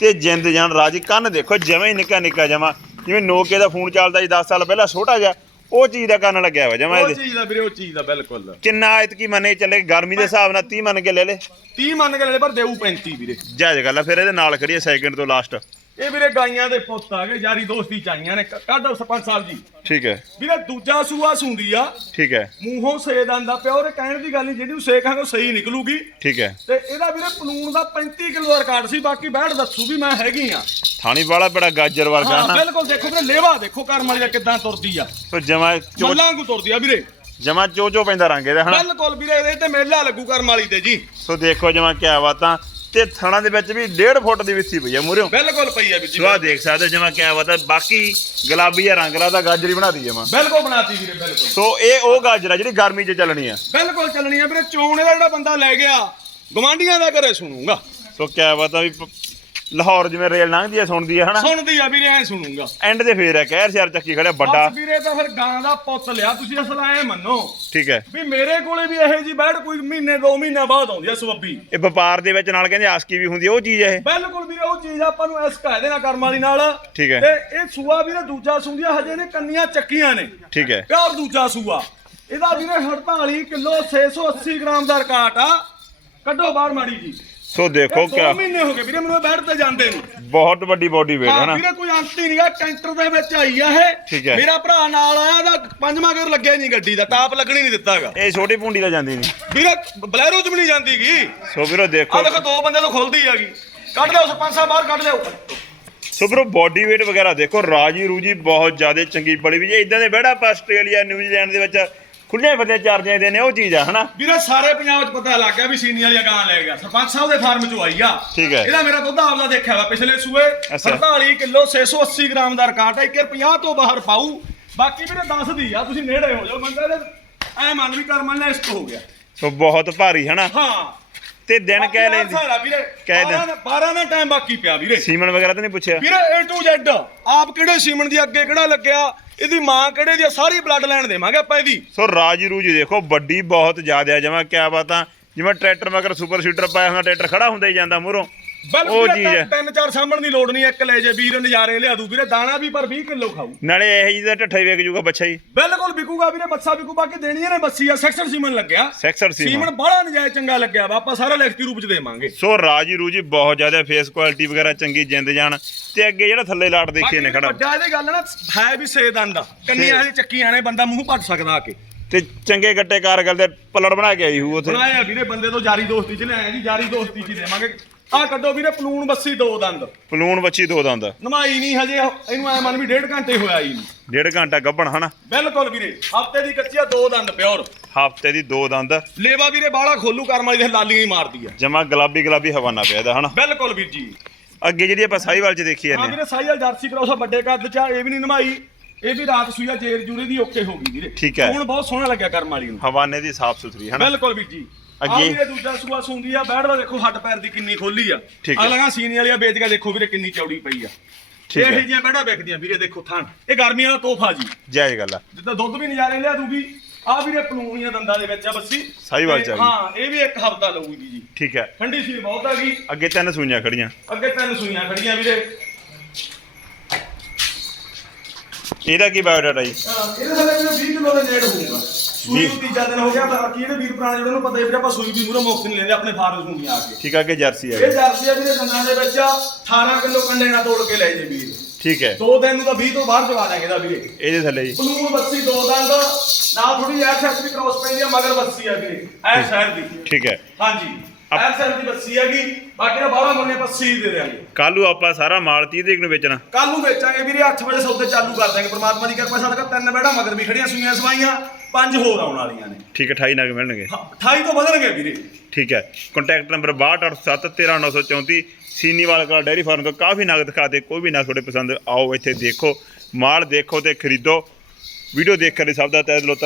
ਤੇ ਜਿੰਦ ਜਾਨ ਰਾਜੀ ਕੰਨ ਦੇਖੋ ਜਿਵੇਂ ਹੀ ਨਿੱਕਾ ਨਿੱਕਾ ਜਮਾ। ਜਿਵੇਂ ਨੋਕੇ ਦਾ ਫੋਨ ਚੱਲਦਾ ਸੀ 10 ਸਾਲ ਪਹਿਲਾਂ ਛੋਟਾ ਜਿਹਾ ਉਹ ਚੀਜ਼ ਦਾ ਕੰਨ ਲੱਗਿਆ ਵਾ ਜਮਾ ਉਹ ਇਹਦੇ। ਚੀਜ਼ ਦਾ ਵੀਰੇ ਉਹ ਚੀਜ਼ ਦਾ ਬਿਲਕੁਲ। ਕਿੰਨਾ ਐਤਕੀ ਮੰਨੇ ਚੱਲੇ ਗਰਮੀ ਦੇ ਹਿਸਾਬ ਨਾਲ 30 ਮੰਨ ਕੇ ਲੈ ਲੈ। 30 ਮੰਨ ਕੇ ਲੈ ਲੈ ਪਰ ਦੇਊ 35 ਵੀਰੇ। ਜਾਇਜ਼ ਗੱਲ ਆ ਫਿਰ ਇਹਦੇ ਨਾਲ ਖੜੀ ਹੈ ਸੈਕਿੰਡ ਤੋਂ ਲਾਸਟ ਇਹ ਵੀਰੇ ਗਾਈਆਂ ਦੇ ਪੁੱਤ ਆ ਗਏ ਯਾਰੀ ਦੋਸਤੀ ਚਾਈਆਂ ਨੇ। ਕ- ਕੱਢੋ ਸਰਪੰਚ ਸਾਹਿਬ ਜੀ। ਠੀਕ ਹੈ। ਵੀਰੇ ਦੂਜਾ ਸੂਆ ਸੁੰਦੀ ਆ। ਠੀਕ ਹੈ। ਮੂੰਹੋਂ ਸੇਦ ਆਂਦਾ ਪਿਆ ਉਹਦੇ ਕਹਿਣ ਦੀ ਗੱਲ ਨਹੀਂ ਜਿਹੜੀ ਉਹ ਸੇਖਾਂਗੇ ਉਹ ਸਹੀ ਨਿਕਲੂਗੀ। ਠੀਕ ਹੈ। ਤੇ ਇਹਦਾ ਵੀਰੇ ਪਲੂਣ ਦਾ 35 ਕਿਲੋ ਦਾ ਰਿਕਾਰਡ ਸੀ ਬਾਕੀ ਬੈਠ ਦੱਸੂ ਵੀ ਮੈਂ ਹੈਗੀ ਆ। ਥਾਣੀ ਵਾਲਾ ਬੜਾ ਗਾਜਰ ਵਰਗਾ ਹਾਂ ਨਾ। ਬਿਲਕੁਲ ਦੇਖੋ ਵੀਰੇ ਲੇਵਾ ਦੇਖੋ ਕਰਮ ਵਾਲੀ ਦਾ ਕਿਦਾਂ ਤੁਰਦੀ ਆ। ਸੋ ਜਮਾ ਚੋ ਮੱਲਾਂ ਨੂੰ ਤੁਰਦੀ ਆ ਵੀਰੇ। ਜਮਾ ਚੋ ਚੋ ਪੈਂਦਾ ਰੰਗ ਇਹਦਾ ਹਨਾ? ਬਿਲਕੁਲ ਵੀਰੇ ਇਹਦੇ ਤੇ ਮੇਲਾ ਲੱਗੂ ਕਰਮ ਵਾਲੀ ਤੇ ਜੀ। ਸੋ ਦੇਖੋ ਜਮਾ ਕਿਆ ਬਾਤਾਂ। ਤੇ ਥਣਾ ਦੇ ਵਿੱਚ ਵੀ 1.5 ਫੁੱਟ ਦੀ ਵਿੱਥੀ ਪਈ ਆ ਮੂਰਿਓ ਬਿਲਕੁਲ ਪਈ ਆ ਵੀਰ ਜੀ ਦੇਖ ਸਕਦੇ ਜਮਾ ਕਿਆ ਬਾਤਾਂ ਬਾਕੀ ਗੁਲਾਬੀ ਆ ਰੰਗ ਲਾ ਤਾਂ ਗਾਜਰੀ ਬਣਾਦੀ ਜਮਾ ਬਿਲਕੁਲ ਬਣਾਤੀ ਵੀਰੇ ਬਿਲਕੁਲ। ਸੋ ਇਹ ਉਹ ਗਾਜਰ ਆ ਜਿਹੜੀ ਗਰਮੀ 'ਚ ਚੱਲਣੀ ਆ। ਬਿਲਕੁਲ ਚੱਲਣੀ ਆ ਵੀਰੇ ਚੋਣ ਇਹਦਾ ਜਿਹੜਾ ਬੰਦਾ ਲੈ ਗਿਆ ਗਵਾਂਡੀਆਂ ਦਾ ਘਰੇ ਸੁਣੂਗਾ। ਸੋ ਕਿਆ ਬਾਤਾਂ ਵੀ ਲਾਹੌਰ ਜਿਵੇਂ ਰੇਲ ਲੰਘਦੀ ਆ ਸੁਣਦੀ ਆ ਹਨਾ? ਸੁਣਦੀ ਆ ਵੀਰੇ ਐ ਸੁਣੂਗਾ। ਐਂਡ ਤੇ ਫੇਰ ਆ ਕਹਿਰ ਸਿਰ ਚੱਕੀ ਖੜਿਆ ਵੱਡਾ। ਬਸ ਵੀਰੇ ਤਾਂ ਫਿਰ ਗਾਂ ਦਾ ਪੁੱਤ ਲਿਆ ਤੁਸੀਂ ਅਸਲ ਐ ਮੰਨੋ। ਠੀਕ ਹੈ। ਵੀ ਮੇਰੇ ਕੋਲੇ ਵੀ ਇਹੋ ਜੀ ਬੈਠ ਕੋਈ ਮਹੀਨੇ ਦੋ ਮਹੀਨੇ ਬਾਅਦ ਆਉਂਦੀ ਆ ਸਵੱਬੀ ਇਹ ਵਪਾਰ ਦੇ ਵਿੱਚ ਨਾਲ ਕਹਿੰਦੇ ਆਸਕੀ ਵੀ ਹੁੰਦੀ ਆ ਉਹ ਚੀਜ਼ ਇਹ। ਬਿਲਕੁਲ ਵੀਰੇ ਉਹ ਚੀਜ਼ ਆਪਾਂ ਨੂੰ ਇਸ ਕਾਇਦੇ ਨਾਲ ਕਰਮ ਵਾਲੀ ਨਾਲ। ਠੀਕ ਹੈ। ਤੇ ਇਹ ਸੂਆ ਵੀਰੇ ਦੂਜਾ ਸੂੰਦੀਆਂ ਹਜੇ ਨੇ ਕੰਨੀਆਂ ਚੱਕੀਆਂ ਨੇ। ਠੀਕ ਹੈ। ਪਿਆਰ ਦੂਜਾ ਸੂਆ। ਇਹਦਾ ਵੀਰੇ 48 ਕਿਲੋ 680 ਗ੍ਰਾਮ ਦਾ ਰਿਕਾਰਡ ਆ। ਕੱਢੋ ਬਾਹਰ ਮਾੜੀ ਜੀ। ਸੋ ਦੇਖੋ ਦੋ ਕਿਆ ਮਹੀਨੇ ਹੋ ਗਏ ਵੀਰੇ ਮੈਨੂੰ ਬੈਠ ਤੇ ਜਾਂਦੇ ਨੂੰ। ਬਹੁਤ ਵੱਡੀ ਬੋਡੀ ਵੇਟ ਹਾਂ ਹਨਾ ਵੀਰੇ ਕੋਈ ਅੰਤ ਹੀ ਨਹੀਂਗਾ ਕੈਂਟਰ ਦੇ ਵਿੱਚ ਆਈ ਆ ਇਹ। ਮੇਰਾ ਭਰਾ ਨਾਲ ਆਇਆ ਦਾ ਪੰਜਵਾਂ ਗੇਰ ਲੱਗਿਆ ਨਹੀਂ ਗੱਡੀ ਦਾ ਟਾਪ ਲੱਗਣੀ ਨਹੀਂ ਦਿੱਤਾਗਾ। ਇਹ ਛੋਟੀ ਪੁੰਡੀ ਤਾਂ ਜਾਂਦੀ ਨਹੀਂ। ਵੀਰੇ ਬਲੈਰੋ ਚ ਵੀ ਨਹੀਂ ਜਾਂਦੀਗੀ ਸੋ ਵੀਰੋ ਦੇਖੋ। ਆ ਦੇਖੋ ਦੋ ਬੰਦੇ ਤੋਂ ਖੁੱਲਦੀ ਹੈਗੀ ਕੱਢ ਲਿਓ ਸਰਪੰਚ ਸਾਹਿਬ ਬਾਹਰ ਕੱਢ ਲਿਓ ਸੋ ਵੀਰੋ ਬੋਡੀ weight ਵਗੈਰਾ ਦੇਖੋ ਰਾਜੀ ਰੂਜੀ ਬਹੁਤ ਜ਼ਿਆਦਾ ਚੰਗੀ ਬੜੀ ਵੀ ਇਦਾਂ ਦੇ ਬਹਿੜਾ ਆਪਾਂ ਆਸਟ੍ਰੇਲੀਆ ਨਿਊਜ਼ੀਲੈਂਡ ਦੇ ਵਿੱਚ ਖੁੱਲੇ ਫਤੇ ਚਾਰ ਜਾਂਦੇ ਨੇ ਉਹ ਚੀਜ਼ ਆ ਹਨਾ? ਵੀਰੇ ਸਾਰੇ ਪੰਜਾਬ 'ਚ ਪਤਾ ਲੱਗ ਗਿਆ ਵੀ ਸੀਨੀ ਵਾਲੀ ਗਾਂ ਲੈ ਗਿਆ। ਸਰਪੰਚ ਸਾਹਿਬ ਦੇ ਫਾਰਮ 'ਚੋਂ ਆਈ ਆ। ਠੀਕ ਹੈ। ਇਹਦਾ ਮੇਰਾ ਦੁੱਧ ਆਪਦਾ ਦੇਖਿਆ ਵਾ ਪਿਛਲੇ ਸੂਏ। ਅੱਛਾ। 47 ਕਿਲੋ 680 ਗ੍ਰਾਮ ਦਾ ਰਿਕਾਰਡ ਹੈ 150 ਤੋਂ ਬਾਹਰ ਪਾਊ। ਬਾਕੀ ਵੀਰੇ ਦੱਸਦੀ ਆ ਤੁਸੀਂ ਨੇੜੇ ਹੋ ਜਾਓ। ਬੰਦੇ ਦੇ ਐ ਮੰਨ ਵੀ ਕਰ ਮੰਨ ਲੈ ਇਸ ਹੋ ਗਿਆ। ਸੋ ਬਹੁਤ ਭਾਰੀ ਹਨਾ? ਹਾਂ। ਤੇ ਦਿਨ ਕਹਿ ਲੈਂਦੀ ਕਹਿ ਦਿਨ। 12 ਦਾ 12 ਦਾ ਟਾਈਮ ਬਾਕੀ ਪਿਆ ਵੀਰੇ। ਸੀਮਨ ਵਗੈਰਾ ਤਾਂ ਨਹੀਂ ਪੁੱਛਿਆ? ਵੀਰੇ A to Z ਆਪ ਕਿਹੜੇ ਸੀਮਨ ਦੀ ਅੱਗੇ ਕਿਹੜਾ ਲੱਗਿਆ? ਇਹਦੀ ਮਾਂ ਕਿਹੜੇ ਦੀ ਆ, ਸਾਰੀ ਬਲੱਡ ਲਾਈਨ ਦੇਵਾਂਗੇ ਆਪਾਂ ਇਹਦੀ। ਸੋ ਰਾਜੀ ਰੂਜੀ ਦੇਖੋ ਵੱਡੀ ਬਹੁਤ ਜ਼ਿਆਦਾ ਆ ਜਮਾ ਕਿਆ ਬਾਤਾਂ ਜਿਵੇਂ ਟਰੈਕਟਰ ਮਗਰ ਸੁਪਰ ਸੀਟਰ ਪਾਇਆ ਹੁੰਦਾ ਟਰੈਕਟਰ ਖੜਾ ਹੁੰਦਾ ਹੀ ਜਾਂਦਾ ਮੂਹਰੋਂ। ਉਹ ਬਿਲਕੁਲ ਚੀਜ਼ ਹੈ। ਤਿੰਨ ਚਾਰ ਸਾਂਭਣ ਦੀ ਲੋੜ ਨਹੀਂ ਇੱਕ ਲੈ ਜੇ ਵੀਰ ਨਜ਼ਾਰੇ ਲਿਆ ਦੂ ਵੀਰੇ ਦਾਣਾ ਵੀ ਪਰ 20 ਕਿਲੋ ਖਾਊ। ਨਾਲੇ ਇਹ ਜਿਹਦਾ ਢੱਠਾ ਵੇਖ ਜੂਗਾ ਬੱਚਾ ਹੀ ਬਿਲਕੁਲ ਵਿਕੂਗਾ ਵੀਰੇ ਬੱਸਾ ਵਿਕੂ ਬਾਕੀ ਦੇਣੀਆਂ ਨੇ ਬੱਸੀ ਆ ਸੈਕਸ਼ਨ ਸੀਮਨ ਲੱਗਿਆ। ਸੈਕਸਰ ਸੀਮਨ। ਸੀਮਨ ਬੜਾ ਨਜਾਇਜ਼ ਚੰਗਾ ਲੱਗਿਆ ਵਾ ਆਪਾਂ ਸਾਰਾ ਲਿਖਤੀ ਰੂਪ ਚ ਦੇਵਾਂਗੇ। ਸੋ ਰਾਜੀ ਰੂਜੀ ਬਹੁਤ ਜ਼ਿਆਦਾ ਫੇਸ ਕੁਆਲਿਟੀ ਵਗੈਰਾ ਚੰਗੀ ਜਿੰਦ ਜਾਨ ਤੇ ਅੱਗੇ ਜਿਹੜਾ ਥੱਲੇ ਲਾਟ ਦੇਖੀਏ ਨੇ ਖੜਾ। ਵੱਡਾ ਇਹਦੀ ਗੱਲ ਨਾ ਹੈ ਵੀ ਸੇ ਦੰਦ ਆ। ਕੰਨੀਆਂ ਵਾਲੀ ਚੱਕੀਆਂ ਨੇ ਬੰਦਾ ਮੂੰਹ ਭੱਟ ਸਕਦਾ ਆ ਕੇ। ਤੇ ਚੰਗੇ ਗੱਟੇ ਕਾਰਗਲ ਦੇ ਪਲੜ ਬਣਾ ਕੇ ਆਈ ਹੂ ਉਥੇ। ਬਣਾਇਆ ਵੀਰੇ ਬੰਦੇ ਤੋਂ ਜਾਰੀ ਦੋਸਤੀ ਚ ਲਿਆਇਆ ਜੀ ਜਾਰੀ ਦੋਸਤੀ ਚ ਹੀ ਦੇਵਾਂਗੇ। ਆ ਕੱਢੋ ਵੀਰੇ ਪਲੂਣ ਬੱਸੀ ਦੋ ਦੰਦ। ਪਲੂਣ ਬੱਚੀ ਦੋ ਦੰਦ। ਨਮਾਈ ਨਹੀਂ ਹਜੇ ਇਹਨੂੰ ਐ ਮੰਨ ਵੀ ਡੇਢ ਘੰਟੇ ਹੋਇਆ ਹੀ ਨਹੀਂ ਡੇਢ ਘੰਟਾ ਗੱਭਣ ਹਨਾ? ਬਿਲਕੁਲ ਵੀਰੇ ਹਫ਼ਤੇ ਦੀ ਕੱਚੀ ਆ ਦੋ ਦੰਦ ਪਿਓਰ। ਹਫ਼ਤੇ ਦੀ ਦੋ ਦੰਦ। ਲੇਵਾ ਵੀਰੇ ਬਾਹਲਾ ਖੋਲੂ ਕਰਮ ਵਾਲੀ ਦੇ ਲਾਲੀਆਂ ਹੀ ਮਾਰਦੀ ਆ। ਜਮਾ ਗੁਲਾਬੀ ਗੁਲਾਬੀ ਹਵਾਨਾ ਪਿਆ ਇਹਦਾ ਹਨਾ? ਬਿਲਕੁਲ ਵੀਰ ਜੀ। ਅੱਗੇ ਜਿਹੜੀ ਆਪਾਂ ਸਾਈਵਾਲ ਚ ਦੇਖੀ ਹਾਂ ਜਾਂਦੇ ਵੀਰੇ ਸਾਈਲ ਜਰਸੀ ਕਰਾਉਸਾ ਵੱਡੇ ਕੱਦ ਚ ਆ, ਇਹ ਵੀ ਨਹੀਂ ਨਮਾਈ। ਇਹ ਵੀ ਰਾਤ ਸੂਈਆ ਜੇਰ ਜੂਰੇ ਦੀ ਓਕੇ ਹੋ ਗਈ ਵੀਰੇ। ਠੀਕ ਹੈ। ਹੁਣ ਬਹੁਤ ਸੋਹਣਾ ਲੱਗਿਆ ਕਰਮ ਵਾਲੀ ਨੂੰ। ਹਵਾਨੇ ਦੀ ਸਾਫ਼ ਸੁਥਰੀ ਹਨਾ? ਬਿਲਕੁਲ ਵੀਰ ਜੀ। ਅੱਗੇ? ਅੱਗੇ ਦੂਜਾ ਸੂਆ ਸੁੰਦੀ ਆ ਬੈੜ ਦਾ ਦੇਖੋ ਹੱਡ ਪੈਰ ਦੀ ਕਿੰਨੀ ਖੋਲੀ ਆ। ਠੀਕ ਹੈ। ਅਗਲਾ ਸੀਨੀ ਵਾਲੀ ਆ ਵੇਚ ਕੇ ਦੇਖੋ ਵੀਰੇ ਕਿੰਨੀ ਚੌੜੀ ਪਈ ਆ। ਠੀਕ ਇਹ ਹੈ। ਜਿਹੀਆਂ ਬੈੜਾ ਵਿਕਦੀਆਂ ਵੀਰੇ ਦੇਖੋ ਥਾਂ। ਇਹ ਗਰਮੀ ਵਾਲਾ ਤੋਹਫਾ ਜੀ। ਜਾਇਜ਼ ਗੱਲ ਆ। ਜਿੱਦਾਂ ਦੁੱਧ ਵੀ ਨਜ਼ਾਰੇ ਲਿਆ ਦੂਗੀ ਆ ਵੀਰੇ ਪਲੂਣੀਆਂ ਦੰਦਾਂ ਦੇ ਵਿੱਚ ਆ ਬੱਸੀ। ਸਾਹੀਵਾਲ ਚ ਆ ਗਈ। ਹਾਂ ਇਹ ਵੀ ਇੱਕ ਹਫਤਾ ਲਊਗੀ ਜੀ। ਠੀਕ ਹੈ। ਠੰਡੀ ਸੀ ਬਹੁਤ ਆ ਗਈ। ਅੱਗੇ ਤਿੰਨ ਸੂਈਆਂ ਖੜੀਆਂ। ਅੱਗੇ ਤਿੰਨ ਸੂਈਆਂ ਖੜੀਆਂ ਵੀਰੇ। ਇਹਦਾ ਕੀ ਬਾਇਓਡਾਟਾ ਜੀ? ਹਾਂ, ਇਹਦੇ ਥੱਲੇ ਵੀਰੇ 20 ਕਿਲੋ ਦੇ ਨੇੜ ਹੋਊਗਾ। ਸੂਈ ਨੂੰ। ਤੀਜਾ ਦਿਨ ਹੋ ਗਿਆ ਬਾਕੀ ਇਹਦੇ ਵੀਰ ਪੁਰਾਣੇ ਜਿਹੜੇ ਨੂੰ ਪਤਾ ਹੀ ਵੀਰੇ ਆਪਾਂ ਸੂਈ ਵੀ ਮੂਰੇ ਮੁਫਤ ਨਹੀਂ ਲੈਂਦੇ ਆਪਣੇ ਫਾਰਮ ਸੂਈਆਂ ਆ ਕੇ। ਠੀਕ ਆ ਅੱਗੇ ਜਰਸੀ ਇਹ ਹੈ ਜਰਸੀ ਆ ਵੀਰੇ ਦੰਦਾਂ ਦੇ ਵਿੱਚ 18 ਕਿਲੋ ਕੰਡੇ ਨਾਲ ਤੋੜ ਕੇ ਲੈ ਜੇ ਵੀਰ। ਠੀਕ ਹੈ। ਦੋ ਦਿਨ ਨੂੰ ਤਾਂ 20 ਤੋਂ ਬਾਹਰ ਚਵਾ ਦਾਂਗੇ ਇਹਦਾ ਵੀਰੇ। ਇਹਦੇ ਥੱਲੇ ਜੀ। ਬਲੂਨ ਬੱਸੀ ਦੋ ਦੰਦ ਨਾਲ ਥੋੜੀ ਐਸ ਐਸ ਵੀ ਕ੍ਰੋਸ ਪੈਂਦੀ ਆ ਮਗਰ ਬੱਸੀ ਆ ਵੀਰੇ ਐ ਸ਼ਹਿਰ ਦੀ। ਠੀਕ ਹੈ। ਹਾਂਜੀ। ਐਸ ਦੀ ਬੱਸੀ ਹੈਗੀ ਬਾਕੀ ਦਾ ਬਾਹਲਾ ਮੁੰਨੇ ਆਪਾਂ ਸੀਲ ਦੇ ਦੇਾਂਗੇ ਕੱਲੂ ਆਪਾਂ ਸਾਰਾ ਮਾਲ 30 ਤਰੀਕ ਨੂੰ ਵੇਚਣਾ। ਕੱਲ ਨੂੰ ਵੇਚਾਂਗੇ ਵੀਰੇ 8 ਵਜੇ ਸੌਦੇ ਚਾਲੂ ਕਰ ਦਾਂਗੇ ਪ੍ਰਮਾਤਮਾ ਦੀ ਕਿਰਪਾ ਸਾਡੇ ਕੋਲ ਤਿੰਨ ਬੈੜਾ ਮਗਰ ਵੀ ਖੜੀਆਂ ਸੂਈਆਂ ਸਵਾਈਆਂ ਪੰਜ ਹੋਰ ਆਉਣ ਵਾਲੀਆਂ ਨੇ। ਠੀਕ ਹੈ 28 ਨਗ ਮਿਲਣਗੇ। ਹਾਂ, 28 ਤੋਂ ਵਧਣਗੇ ਵੀਰੇ। ਠੀਕ ਹੈ। ਕੰਟੈਕਟ ਨੰਬਰ 6287139934 ਸੀਨੀਵਾਲ ਕਲਾ ਡੈਰੀ ਫਾਰਮ ਤੋਂ ਕਾਫੀ ਨਗ ਦਿਖਾਤੇ ਕੋਈ ਵੀ ਨਾ ਤੁਹਾਡੇ ਪਸੰਦ ਆਓ ਇੱਥੇ ਦੇਖੋ। ਮਾਲ ਦੇਖੋ ਤੇ ਖਰੀਦੋ। ਵੀਡੀਓ ਦੇਖ ਕੇ ਸਭ ਦਾ ਤਹਿ ਦਿਲੋਂ ਧੰਨਵਾਦ।